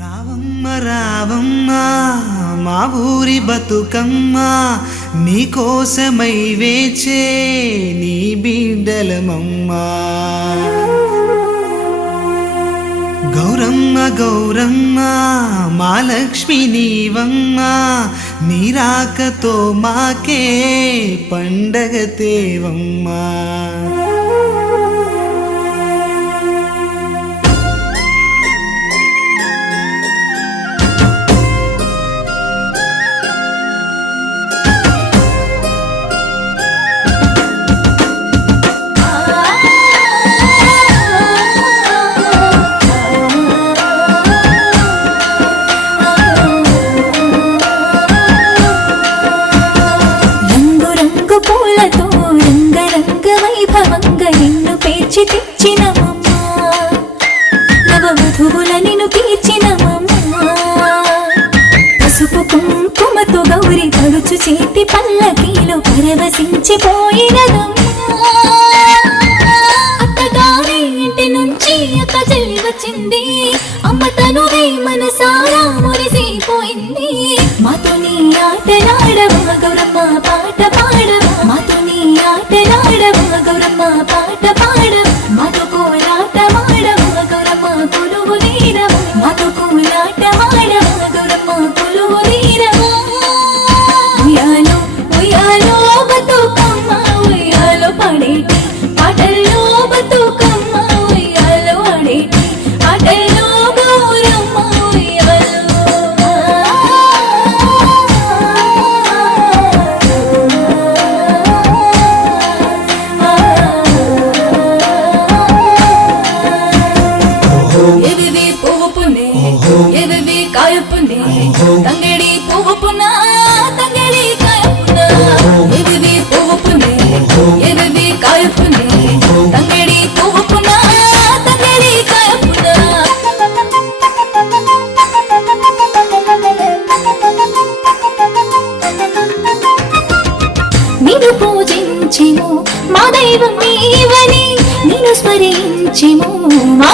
రావమ్మ రావమ్మ మా ఊరి బతుకమ్మ నీకోసమై వేచే నీ బిడ్డలమమ్మ. గౌరమ్మ గౌరమ్మ మా లక్ష్మి నీవమ్మ, నీ రాకతో మాకే పండగ తేవమ్మ. నిన్ను పేర్చి తెచ్చినమమ్మా, నవవధువుల నిన్ను తీర్చినమమ్మా. పసుపు కుంకుమతో గౌరి తడుచు చేతి పల్లకీలో పరవశించిపోయినదమ్మా. అత్తగారి ఇంటి నుంచి అక్క చెల్లి వచ్చింది, అమ్మ తనువే మనసారా మురిసిపోయింది. మాతో నీ ఆటలాడవా గౌరమ్మ పాట పాడవా, మాతో నీ ఆటలాడవా గౌరమ్మ పాట పాడవా. మాతో కోలాట మాడవా గౌరమ్మ కొలువు తీరవా, మాతో కోలాట మాడవా గౌరమ్మ కొలువు తీరవా. ఉయ్యాలో ఉయ్యాలో బతుకమ్మ ఉయ్యాలో పడేటి పాటల్లో బతుకమ్మ ఉయ్యాలో ఆడేటి ఆటల్లో గౌరమ్మ ఉయ్యాలో. ఎవివి పువ్వు పున్నే ఎవివి కాయ పున్నే, తంగడి పువ్వు పున్నా తంగడి కాయ పున్నా. ఎవివి పువ్వు పున్నే ఎవివి కాయ పున్నే, తంగడి పువ్వు పున్నా తంగడి కాయ పున్నా. నిన్ను పూజించిము మా దైవం నీవని, నిన్ను స్మరించిము మా